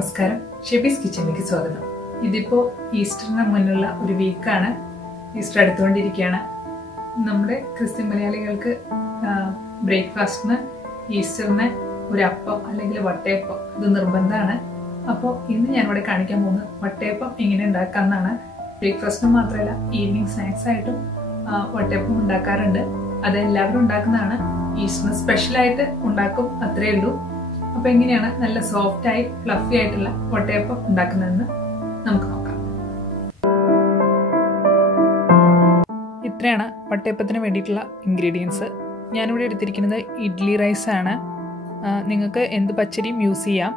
നമസ്കാരം, ഷെബീസ് കിച്ചണിലേക്ക് സ്വാഗതം. ഇതിപ്പോൾ ഈസ്റ്ററിന് മുന്നുള്ള ഒരു വീക്കാണ്. ഈസ്റ്റർ അടുത്തുകൊണ്ടിരിക്കുകയാണ്. നമ്മുടെ ക്രിസ്ത്യൻ മലയാളികൾക്ക് ബ്രേക്ക്ഫാസ്റ്റിന് ഈസ്റ്ററിന് ഒരു അപ്പം അല്ലെങ്കിൽ വട്ടയപ്പം ഇത് നിർബന്ധമാണ്. അപ്പോൾ ഇന്ന് ഞാനിവിടെ കാണിക്കാൻ പോകുന്നത് വട്ടയപ്പം എങ്ങനെ ഉണ്ടാക്കാമെന്നാണ്. ബ്രേക്ക്ഫാസ്റ്റിന് മാത്രമല്ല, ഈവനിങ് സ്നാക്സ് ആയിട്ടും വട്ടയപ്പം ഉണ്ടാക്കാറുണ്ട്. അത് എല്ലാവരും ഉണ്ടാക്കുന്നതാണ്. ഈസ്റ്ററിന് സ്പെഷ്യലായിട്ട് ഉണ്ടാക്കും, അത്രയേ ഉള്ളൂ. അപ്പോൾ എങ്ങനെയാണ് നല്ല സോഫ്റ്റായി ഫ്ലഫി ആയിട്ടുള്ള വട്ടയപ്പം ഉണ്ടാക്കുന്നതെന്ന് നമുക്ക് നോക്കാം. ഇത്രയാണ് വട്ടയപ്പത്തിന് വേണ്ടിയിട്ടുള്ള ഇൻഗ്രീഡിയൻസ്. ഞാനിവിടെ എടുത്തിരിക്കുന്നത് ഇഡ്ലി റൈസ് ആണ്. നിങ്ങൾക്ക് എന്ത് പച്ചരിയും യൂസ് ചെയ്യാം.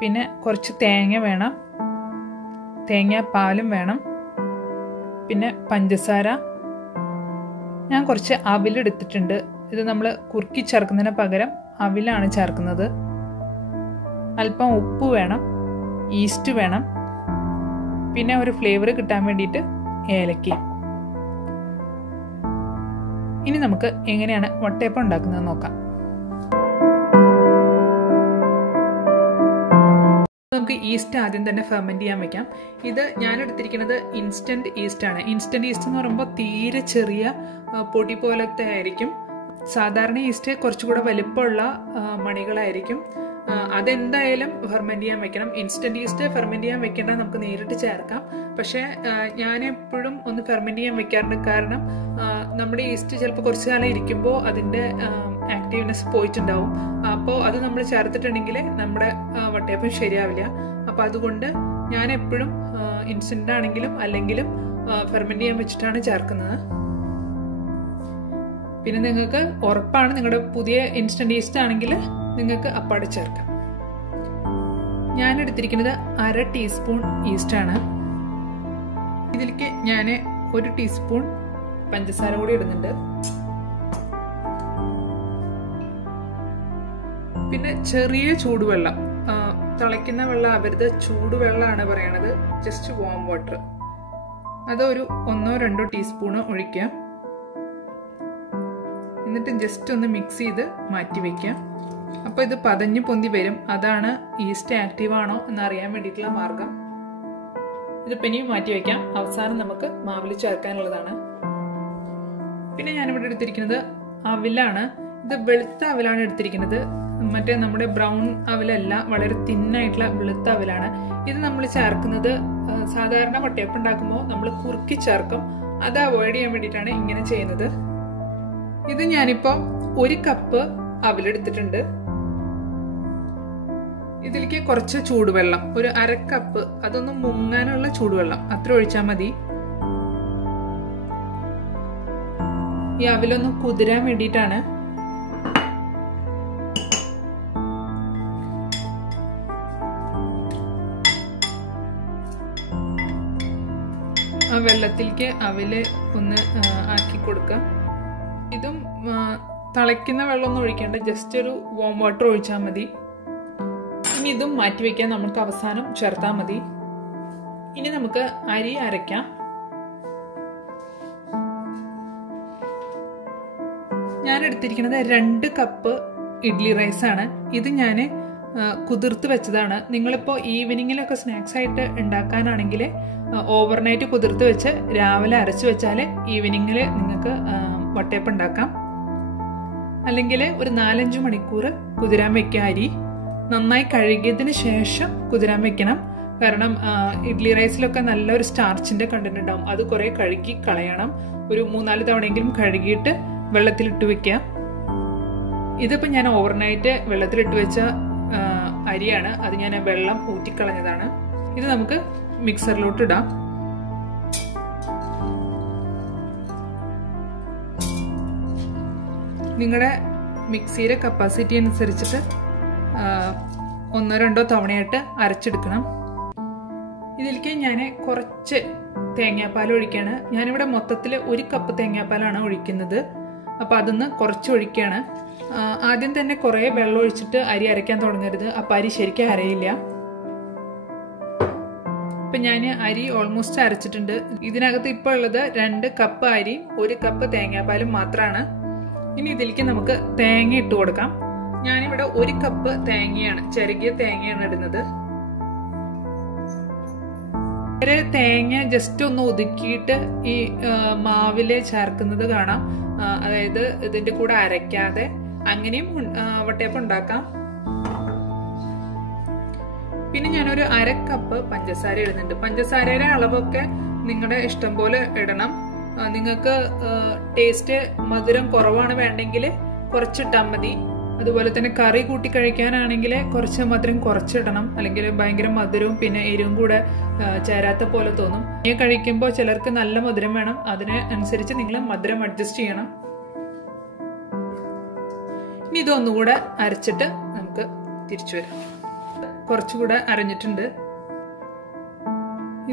പിന്നെ കുറച്ച് തേങ്ങ വേണം, തേങ്ങാപ്പാലും വേണം, പിന്നെ പഞ്ചസാര. ഞാൻ കുറച്ച് അവിൽ എടുത്തിട്ടുണ്ട്. ഇത് നമ്മൾ കുറുക്കി ചേർക്കുന്നതിന് പകരം അവിലാണ് ചേർക്കുന്നത്. അല്പം ഉപ്പ് വേണം, ഈസ്റ്റ് വേണം, പിന്നെ ഒരു ഫ്ലേവർ കിട്ടാൻ വേണ്ടിയിട്ട് ഏലക്ക. ഇനി നമുക്ക് എങ്ങനെയാണ് വട്ടയപ്പം ഉണ്ടാക്കുന്നത് നോക്കാം. നമുക്ക് ഈസ്റ്റ് ആദ്യം തന്നെ ഫെർമെന്റ് ചെയ്യാൻ വെക്കാം. ഇത് ഞാൻ എടുത്തിരിക്കുന്നത് ഇൻസ്റ്റന്റ് ഈസ്റ്റ് ആണ്. ഇൻസ്റ്റന്റ് ഈസ്റ്റ് എന്ന് പറയുമ്പോൾ തീരെ ചെറിയ പൊടി പോലത്തെ ആയിരിക്കും. സാധാരണ ഈസ്റ്റ് കുറച്ചുകൂടെ വലിപ്പമുള്ള മണികളായിരിക്കും. അതെന്തായാലും ഫെർമെന്റ് ചെയ്യാൻ വെക്കണം. ഇൻസ്റ്റന്റ് ഈസ്റ്റ് ഫെർമെന്റ് ചെയ്യാൻ വെക്കേണ്ട, നമുക്ക് നേരിട്ട് ചേർക്കാം. പക്ഷേ ഞാൻ എപ്പോഴും ഒന്ന് ഫെർമെന്റ് ചെയ്യാൻ വെക്കാറുണ്ട്. കാരണം നമ്മുടെ ഈസ്റ്റ് ചിലപ്പോൾ കുറച്ച് കാലം ഇരിക്കുമ്പോൾ അതിൻ്റെ ആക്റ്റീവ്നെസ് പോയിട്ടുണ്ടാവും. അപ്പോൾ അത് നമ്മൾ ചേർത്തിട്ടുണ്ടെങ്കിൽ നമ്മുടെ വട്ടയപ്പം ശരിയാവില്ല. അപ്പോൾ അതുകൊണ്ട് ഞാൻ എപ്പോഴും ഇൻസ്റ്റന്റ് ആണെങ്കിലും അല്ലെങ്കിലും ഫെർമെന്റ് ചെയ്യാൻ വെച്ചിട്ടാണ് ചേർക്കുന്നത്. പിന്നെ നിങ്ങൾക്ക് ഉറപ്പാണ്, നിങ്ങളുടെ പുതിയ ഇൻസ്റ്റന്റ് ഈസ്റ്റ് ആണെങ്കിൽ നിങ്ങൾക്ക് അപ്പാടെ ചേർക്കാം. ഞാൻ എടുത്തിരിക്കുന്നത് 1/2 ടീസ്പൂൺ ഈസ്റ്റ് ആണ്. ഇതിലേക്ക് ഞാൻ 1 ടീസ്പൂൺ പഞ്ചസാര കൂടി ഇടുന്നുണ്ട്. പിന്നെ ചെറിയ ചൂടുവെള്ളം, തിളയ്ക്കുന്ന വെള്ളം ആവരുത്, ചൂടുവെള്ളമാണ് പറയണത്. ജസ്റ്റ് വാം വാട്ടർ, അതൊരു 1-2 ടീസ്പൂണ് ഒഴിക്കാം. എന്നിട്ട് ജസ്റ്റ് ഒന്ന് മിക്സ് ചെയ്ത് മാറ്റി വയ്ക്കാം. അപ്പോൾ ഇത് പതഞ്ഞ് പൊന്തി വരും. അതാണ് ഈസ്റ്റ് ആക്റ്റീവ് ആണോ എന്നറിയാൻ വേണ്ടിയിട്ടുള്ള മാർഗം. ഇത് പിന്നെ മാറ്റി വയ്ക്കാം. അവസാനം നമുക്ക് മാവിൽ ചേർക്കാനുള്ളതാണ്. പിന്നെ ഞാനിവിടെ എടുത്തിരിക്കുന്നത് അവിലാണ്. ഇത് വെളുത്ത അവിലാണ് എടുത്തിരിക്കുന്നത്. മറ്റേ നമ്മുടെ ബ്രൗൺ അവിലല്ല, വളരെ തിന്നായിട്ടുള്ള വെളുത്ത അവിലാണ്. ഇത് നമ്മൾ ചേർക്കുന്നത് സാധാരണ വട്ടയപ്പം ഉണ്ടാക്കുമ്പോൾ നമ്മൾ കുറുക്കി ചേർക്കും. അത് അവോയ്ഡ് ചെയ്യാൻ വേണ്ടിയിട്ടാണ് ഇങ്ങനെ ചെയ്യുന്നത്. ഇത് ഞാനിപ്പോൾ 1 കപ്പ് അവിലെടുത്തിട്ടുണ്ട്. ഇതിലേക്ക് കുറച്ച് ചൂടുവെള്ളം, ഒരു 1/2 കപ്പ്, അതൊന്ന് മുങ്ങാനുള്ള ചൂടുവെള്ളം അത്ര ഒഴിച്ചാൽ മതി. ഈ അവിലൊന്ന് കുതിരാൻ വേണ്ടിയിട്ടാണ്. ആ വെള്ളത്തിലേക്ക് അവില് ഒന്ന് ആക്കി കൊടുക്കാം. ഇതും തിളയ്ക്കുന്ന വെള്ളമൊന്നും ഒഴിക്കേണ്ട, ജസ്റ്റ് ഒരു വാം വാട്ടർ ഒഴിച്ചാൽ മതി. ഇനി ഇതും മാറ്റി വയ്ക്കാൻ നമുക്ക് അവസാനം ചേർത്താൽ മതി. ഇനി നമുക്ക് അരി അരയ്ക്കാം. ഞാൻ എടുത്തിരിക്കുന്നത് 2 കപ്പ് ഇഡ്ലി റൈസ് ആണ്. ഇത് ഞാൻ കുതിർത്ത് വെച്ചതാണ്. നിങ്ങളിപ്പോൾ ഈവനിങ്ങിലൊക്കെ സ്നാക്സ് ആയിട്ട് ഉണ്ടാക്കാനാണെങ്കിൽ ഓവർനൈറ്റ് കുതിർത്ത് വെച്ച് രാവിലെ അരച്ചു വെച്ചാൽ ഈവനിങ്ങിൽ നിങ്ങൾക്ക് വട്ടയപ്പം ഉണ്ടാക്കാം. അല്ലെങ്കിൽ ഒരു 4-5 മണിക്കൂർ കുതിരാൻ വെക്കുക. അരി നന്നായി കഴുകിയതിന് ശേഷം കുതിരാൻ വെക്കണം. കാരണം ഇഡ്ലി റൈസിലൊക്കെ നല്ലൊരു സ്റ്റാർച്ചിന്റെ കണ്ടന്റ് ഉണ്ടാവും. അത് കുറെ കഴുകി കളയണം. ഒരു 3-4 തവണയെങ്കിലും കഴുകിയിട്ട് വെള്ളത്തിലിട്ട് വെക്കുക. ഇതിപ്പോൾ ഞാൻ ഓവർനൈറ്റ് വെള്ളത്തിലിട്ട് വെച്ച അരിയാണ്. അത് ഞാൻ വെള്ളം ഊറ്റിക്കളഞ്ഞതാണ്. ഇത് നമുക്ക് മിക്സറിലോട്ട് ഇടാം. നിങ്ങളുടെ മിക്സിയുടെ കപ്പാസിറ്റി അനുസരിച്ചിട്ട് 1-2 തവണയായിട്ട് അരച്ചെടുക്കണം. ഇതിലേക്ക് ഞാൻ കുറച്ച് തേങ്ങാപ്പാൽ ഒഴിക്കുകയാണ്. ഞാനിവിടെ മൊത്തത്തിൽ 1 കപ്പ് തേങ്ങാപ്പാലാണ് ഒഴിക്കുന്നത്. അപ്പോൾ അതൊന്ന് കുറച്ച് ഒഴിക്കുകയാണ്. ആദ്യം തന്നെ കുറേ വെള്ളം ഒഴിച്ചിട്ട് അരി അരയ്ക്കാൻ തുടങ്ങരുത്. അപ്പം അരി ശരിക്കും അരയില്ല. ഇപ്പം ഞാൻ അരി ഓൾമോസ്റ്റ് അരച്ചിട്ടുണ്ട്. ഇതിനകത്ത് ഇപ്പോൾ ഉള്ളത് 2 കപ്പ് അരിയും 1 കപ്പ് തേങ്ങാപ്പാലും മാത്രമാണ്. ഇനി ഇതിലേക്ക് നമുക്ക് തേങ്ങ ഇട്ട് കൊടുക്കാം. ഞാനിവിടെ 1 കപ്പ് തേങ്ങയാണ്, ചെറുകിയ തേങ്ങയാണ് ഇടുന്നത്. തേങ്ങ ജസ്റ്റ് ഒന്ന് ഒതുക്കിയിട്ട് ഈ മാവില് ചേർക്കുന്നത് കാണാം. അതായത് ഇതിന്റെ കൂടെ അരയ്ക്കാതെ അങ്ങനെയും വട്ടയപ്പം ഉണ്ടാക്കാം. പിന്നെ ഞാനൊരു 1/2 കപ്പ് പഞ്ചസാര ഇടുന്നുണ്ട്. പഞ്ചസാരയുടെ അളവൊക്കെ നിങ്ങളുടെ ഇഷ്ടം പോലെ ഇടണം. നിങ്ങൾക്ക് ടേസ്റ്റ് മധുരം കുറവാണ് വേണ്ടെങ്കിൽ കുറച്ചിട്ടാൽ മതി. അതുപോലെ തന്നെ കറി കൂട്ടി കഴിക്കാനാണെങ്കിൽ കുറച്ച് മധുരം കുറച്ചിടണം. അല്ലെങ്കിൽ ഭയങ്കര മധുരവും പിന്നെ എരിവും കൂടെ ചേരാത്ത പോലെ തോന്നും. ഈ കഴിക്കുമ്പോൾ ചിലർക്ക് നല്ല മധുരം വേണം. അതിനനുസരിച്ച് നിങ്ങൾ മധുരം അഡ്ജസ്റ്റ് ചെയ്യണം. ഇനി ഇതൊന്നുകൂടെ അരച്ചിട്ട് നമുക്ക് തിരിച്ചു വരാം. കുറച്ചുകൂടെ അരഞ്ഞിട്ടുണ്ട്.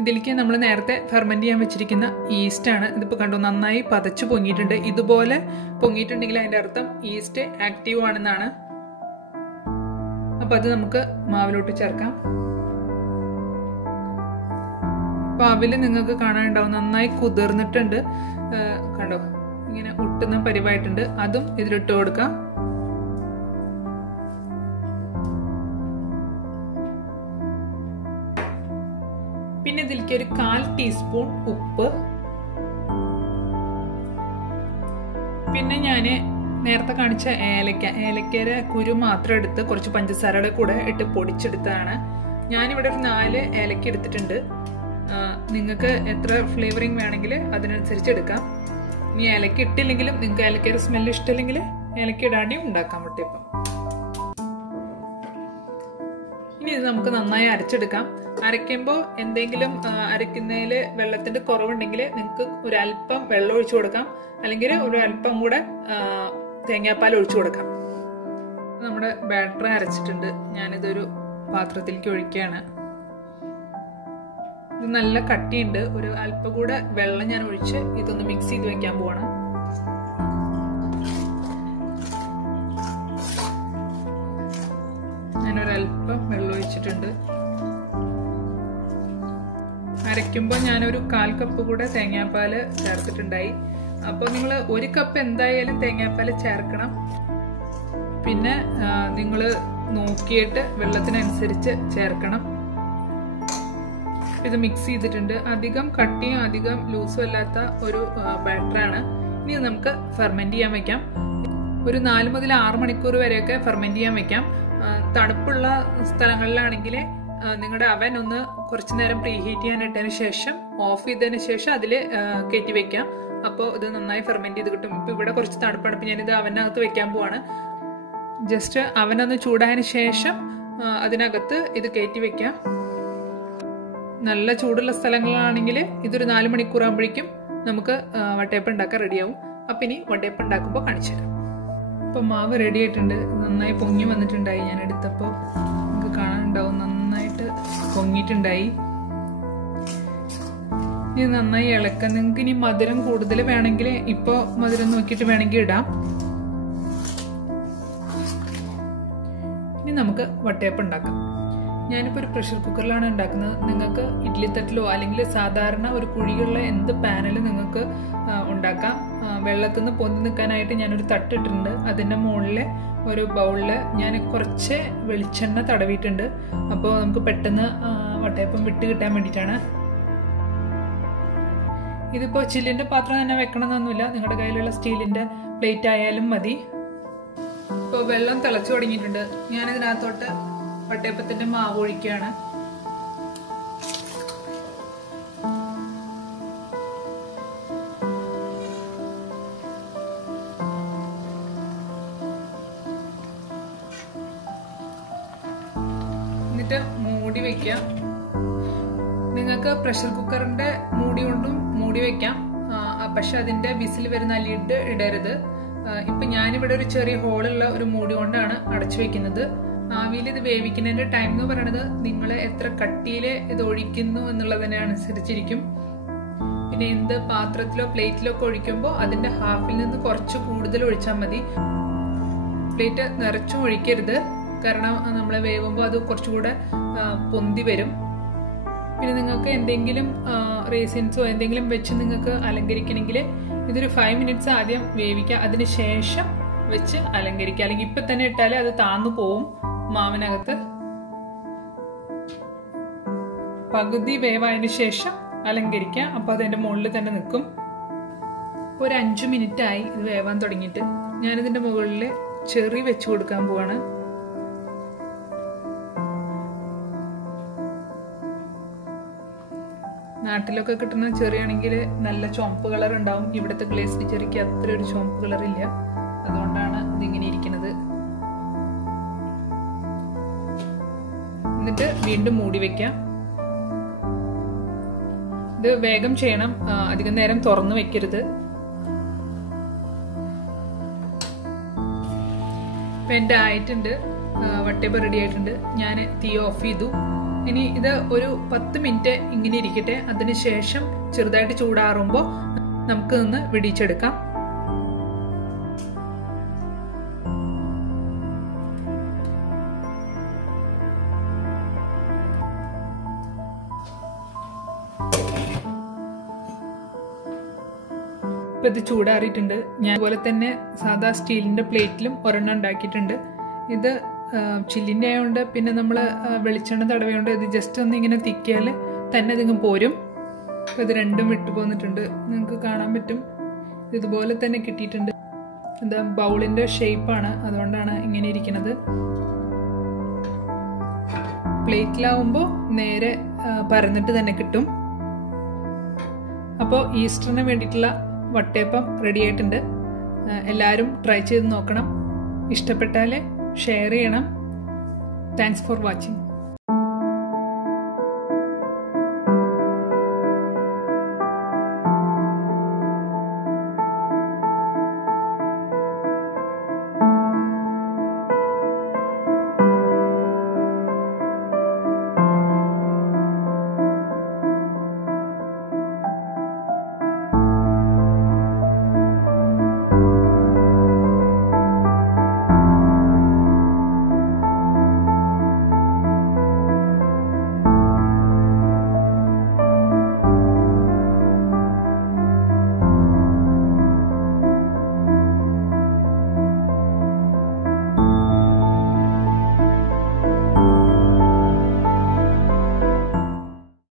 ഇതിലേക്ക് നമ്മൾ നേരത്തെ ഫെർമെന്റ് ചെയ്യാൻ വെച്ചിരിക്കുന്ന ഈസ്റ്റ് ആണ്. ഇതിപ്പോൾ കണ്ടു നന്നായി പതച്ചു പൊങ്ങിയിട്ടുണ്ട്. ഇതുപോലെ പൊങ്ങിയിട്ടുണ്ടെങ്കിൽ അതിന്റെ അർത്ഥം ഈസ്റ്റ് ആക്റ്റീവ് ആണെന്നാണ്. അപ്പൊ അത് നമുക്ക് മാവിലോട്ട് ചേർക്കാം. അപ്പൊ അവില് നിങ്ങൾക്ക് കാണാനുണ്ടാവും നന്നായി കുതിർന്നിട്ടുണ്ട്. കണ്ടോ ഇങ്ങനെ ഒട്ടുന്ന പരിവായിട്ടുണ്ട്. അതും ഇതിലിട്ട് കൊടുക്കാം. പിന്നെ ഇതിലേക്ക് ഒരു 1/4 ടീസ്പൂൺ ഉപ്പ്. പിന്നെ ഞാന് നേരത്തെ കാണിച്ച ഏലക്കയുടെ കുരു മാത്രം എടുത്ത് കുറച്ച് പഞ്ചസാരയുടെ കൂടെ ഇട്ട് പൊടിച്ചെടുത്തതാണ്. ഞാനിവിടെ ഒരു 4 ഏലക്ക എടുത്തിട്ടുണ്ട്. നിങ്ങൾക്ക് എത്ര ഫ്ലേവറിങ് വേണമെങ്കിൽ അതിനനുസരിച്ച് എടുക്കാം. ഇനി ഏലക്ക ഇട്ടില്ലെങ്കിലും നിങ്ങൾക്ക് ഏലക്കയുടെ സ്മെല്ല് ഇഷ്ടമില്ലെങ്കിൽ ഏലക്ക ഇടാണ്ടിയും ഉണ്ടാക്കാൻ പറ്റിയപ്പം. ഇനി ഇത് നമുക്ക് നന്നായി അരച്ചെടുക്കാം. അരയ്ക്കുമ്പോൾ എന്തെങ്കിലും അരയ്ക്കുന്നതിൽ വെള്ളത്തിന്റെ കുറവുണ്ടെങ്കിൽ നിങ്ങൾക്ക് ഒരു അല്പം വെള്ളം ഒഴിച്ചു കൊടുക്കാം. അല്ലെങ്കിൽ ഒരു അല്പം കൂടെ തേങ്ങാപ്പാൽ ഒഴിച്ചു കൊടുക്കാം. നമ്മുടെ ബാറ്റർ അരച്ചിട്ടുണ്ട്. ഞാനിതൊരു പാത്രത്തിലേക്ക് ഒഴിക്കുകയാണ്. ഇത് നല്ല കട്ടിയുണ്ട്. ഒരു അല്പം കൂടെ വെള്ളം ഞാൻ ഒഴിച്ച് ഇതൊന്ന് മിക്സ് ചെയ്ത് വെക്കാൻ പോവാണ്. ഞാനൊരല്പം വെള്ളം ഒഴിച്ചിട്ടുണ്ട്. അരയ്ക്കുമ്പോൾ ഞാനൊരു 1/4 കപ്പ് കൂടെ തേങ്ങാപ്പാല് ചേർത്തിട്ടുണ്ടായി. അപ്പോൾ നിങ്ങൾ 1 കപ്പ് എന്തായാലും തേങ്ങാപ്പാല് ചേർക്കണം. പിന്നെ നിങ്ങൾ നോക്കിയിട്ട് വെള്ളത്തിനനുസരിച്ച് ചേർക്കണം. ഇത് മിക്സ് ചെയ്തിട്ടുണ്ട്. അധികം കട്ടിയും അധികം ലൂസും അല്ലാത്ത ഒരു ബാറ്ററാണ്. ഇനി നമുക്ക് ഫെർമെന്റ് ചെയ്യാൻ വെക്കാം. ഒരു 4 മുതൽ 6 മണിക്കൂർ വരെയൊക്കെ ഫെർമെന്റ് ചെയ്യാൻ വെക്കാം. തണുപ്പുള്ള സ്ഥലങ്ങളിലാണെങ്കിൽ നിങ്ങളുടെ അവൻ ഒന്ന് കുറച്ചു നേരം പ്രീഹീറ്റ് ചെയ്യാൻ ഇട്ടതിന് ശേഷം ഓഫ് ചെയ്തതിന് ശേഷം അതിൽ കയറ്റി വെക്കാം. അപ്പോൾ ഇത് നന്നായി ഫെർമെന്റ് ചെയ്ത് കിട്ടും. ഇപ്പൊ ഇവിടെ കുറച്ച് തണുപ്പടപ്പ് ഞാനിത് അവനകത്ത് വെക്കാൻ പോവാണ്. ജസ്റ്റ് അവനൊന്ന് ചൂടായതിനു ശേഷം അതിനകത്ത് ഇത് കയറ്റി വെക്കാം. നല്ല ചൂടുള്ള സ്ഥലങ്ങളാണെങ്കിൽ ഇതൊരു 4 മണിക്കൂർ ആകുമ്പോഴേക്കും നമുക്ക് വട്ടയപ്പം ഉണ്ടാക്കാൻ റെഡിയാവും. അപ്പം ഇനി വട്ടയപ്പം ഉണ്ടാക്കുമ്പോൾ കാണിച്ചു തരാം. ഇപ്പം മാവ് റെഡി ആയിട്ടുണ്ട്. നന്നായി പൊങ്ങി വന്നിട്ടുണ്ടായി. ഞാൻ എടുത്തപ്പോൾ നിങ്ങൾക്ക് കാണാനുണ്ടാവും നന്നായിട്ട് പൊങ്ങിയിട്ടുണ്ടായി. ഇത് നന്നായി ഇളക്കാം. നിങ്ങൾക്ക് ഇനി മധുരം കൂടുതൽ വേണമെങ്കിൽ ഇപ്പോൾ മധുരം നോക്കിയിട്ട് വേണമെങ്കിൽ ഇടാം. ഇനി നമുക്ക് വട്ടയപ്പം ഉണ്ടാക്കാം. ഞാനിപ്പോൾ ഒരു പ്രഷർ കുക്കറിലാണ് ഉണ്ടാക്കുന്നത്. നിങ്ങൾക്ക് ഇഡ്ഡലി തട്ടിലോ അല്ലെങ്കിൽ സാധാരണ ഒരു കുഴിയുള്ള എന്ത് പാനിലും നിങ്ങൾക്ക് ഉണ്ടാക്കാം. വെള്ളത്തിൽ നിന്ന് പൊന്തി നിൽക്കാനായിട്ട് ഞാനൊരു തട്ടിട്ടുണ്ട്. അതിൻ്റെ മുകളിൽ ഒരു ബൗളിൽ ഞാൻ കുറച്ച് വെളിച്ചെണ്ണ തടവിയിട്ടുണ്ട്. അപ്പോൾ നമുക്ക് പെട്ടെന്ന് വട്ടയപ്പം വിട്ട് കിട്ടാൻ വേണ്ടിയിട്ടാണ്. ഇതിപ്പോൾ ചില്ലിൻ്റെ പാത്രം തന്നെ വെക്കണമെന്നൊന്നുമില്ല. നിങ്ങളുടെ കയ്യിലുള്ള സ്റ്റീലിൻ്റെ പ്ലേറ്റ് ആയാലും മതി. ഇപ്പോൾ വെള്ളം തിളച്ചു തുടങ്ങിയിട്ടുണ്ട്. ഞാനിതിനകത്തോട്ട് വട്ടയപ്പത്തിന്റെ മാവ് ഒഴിക്കുകയാണ്. എന്നിട്ട് മൂടി വെക്കാം. നിങ്ങൾക്ക് പ്രഷർ കുക്കറിന്റെ മൂടി കൊണ്ടും മൂടി വെക്കാം. പക്ഷെ അതിന്റെ വിസിൽ വരുന്ന ലിഡ് ഇടരുത്. ഇപ്പൊ ഞാനിവിടെ ഒരു ചെറിയ ഹോളുള്ള ഒരു മൂടി കൊണ്ടാണ് അടച്ചു വെക്കുന്നത്. ആവിയിൽ ഇത് വേവിക്കുന്നതിന്റെ ടൈം എന്ന് പറയുന്നത് നിങ്ങൾ എത്ര കട്ടിയിൽ ഇത് ഒഴിക്കുന്നു എന്നുള്ളതിനെ അനുസരിച്ചിരിക്കും. പിന്നെ എന്ത് പാത്രത്തിലോ പ്ലേറ്റിലോ ഒക്കെ ഒഴിക്കുമ്പോൾ അതിന്റെ ഹാഫിൽ നിന്ന് കുറച്ച് കൂടുതൽ ഒഴിച്ചാൽ മതി. പ്ലേറ്റ് നിറച്ചും ഒഴിക്കരുത്. കാരണം നമ്മൾ വേവുമ്പോൾ അത് കുറച്ചുകൂടെ പൊന്തി വരും. പിന്നെ നിങ്ങൾക്ക് എന്തെങ്കിലും റേസിൻസോ എന്തെങ്കിലും വെച്ച് നിങ്ങൾക്ക് അലങ്കരിക്കണമെങ്കിൽ ഇതൊരു 5 മിനിറ്റ്സ് ആദ്യം വേവിക്കുക. അതിന് ശേഷം വെച്ച് അലങ്കരിക്കുക. അല്ലെങ്കിൽ ഇപ്പൊ തന്നെ ഇട്ടാൽ അത് താന്നു പോവും മാവിനകത്ത്. പകുതി വേവായതിനു ശേഷം അലങ്കരിക്കാം. അപ്പോൾ അതിൻ്റെ മുകളിൽ തന്നെ നിൽക്കും. ഒരു 5 മിനിറ്റായി ഇത് വേവാൻ തുടങ്ങിയിട്ട്. ഞാനിതിൻ്റെ മുകളിൽ ചെറി വെച്ച് കൊടുക്കാൻ പോവാണ്. നാട്ടിലൊക്കെ കിട്ടുന്ന ചെറിയാണെങ്കിൽ നല്ല ചുവപ്പ് കളർ ഉണ്ടാവും. ഇവിടുത്തെ ഗ്ലേസ്ഡ് ചെറിക്ക് അത്ര ഒരു ചുവപ്പ് കളർ ഇല്ല. അതുകൊണ്ടാണ് ഇതിങ്ങനെ ഇരിക്കുന്നത്. എന്നിട്ട് വീണ്ടും മൂടി വെക്കാം. ഇത് വേഗം ചെയ്യണം, അധികം നേരം തുറന്നു വെക്കരുത്. ഇപ്പം എൻ്റെ ആയിട്ടുണ്ട്, വട്ടയപ്പം റെഡി ആയിട്ടുണ്ട്. ഞാൻ തീ ഓഫ് ചെയ്തു. ഇനി ഇത് ഒരു 10 മിനിറ്റ് ഇങ്ങനെ ഇരിക്കട്ടെ. അതിനുശേഷം ചെറുതായിട്ട് ചൂടാറുമ്പോൾ നമുക്ക് നിന്ന് വിടിച്ചെടുക്കാം. ഇപ്പം ഇത് ചൂടാറിയിട്ടുണ്ട്. ഞാൻ അതുപോലെ തന്നെ സാധാ സ്റ്റീലിൻ്റെ പ്ലേറ്റിലും ഒരെണ്ണം ഉണ്ടാക്കിയിട്ടുണ്ട്. ഇത് ചില്ലിൻ്റെ ആയതുകൊണ്ട് പിന്നെ നമ്മൾ വെളിച്ചെണ്ണ തടവയുണ്ട്. ഇത് ജസ്റ്റ് ഒന്ന് ഇങ്ങനെ തിക്കിയാൽ തന്നെ ഇതിങ്ങ് പോരും. അപ്പോൾ ഇത് രണ്ടും വിട്ടു പോന്നിട്ടുണ്ട്. നിങ്ങൾക്ക് കാണാൻ പറ്റും. ഇതുപോലെ തന്നെ കിട്ടിയിട്ടുണ്ട്. എന്താ ബൗളിൻ്റെ ഷേപ്പാണ്, അതുകൊണ്ടാണ് ഇങ്ങനെ ഇരിക്കുന്നത്. പ്ലേറ്റിലാവുമ്പോൾ നേരെ പരന്നിട്ട് തന്നെ കിട്ടും. അപ്പോൾ ഈസ്റ്ററിന് വേണ്ടിയിട്ടുള്ള വട്ടയപ്പം റെഡി ആയിട്ടുണ്ട്. എല്ലാവരും ട്രൈ ചെയ്ത് നോക്കണം. ഇഷ്ടപ്പെട്ടാൽ ഷെയർ ചെയ്യണം. Thanks for watching.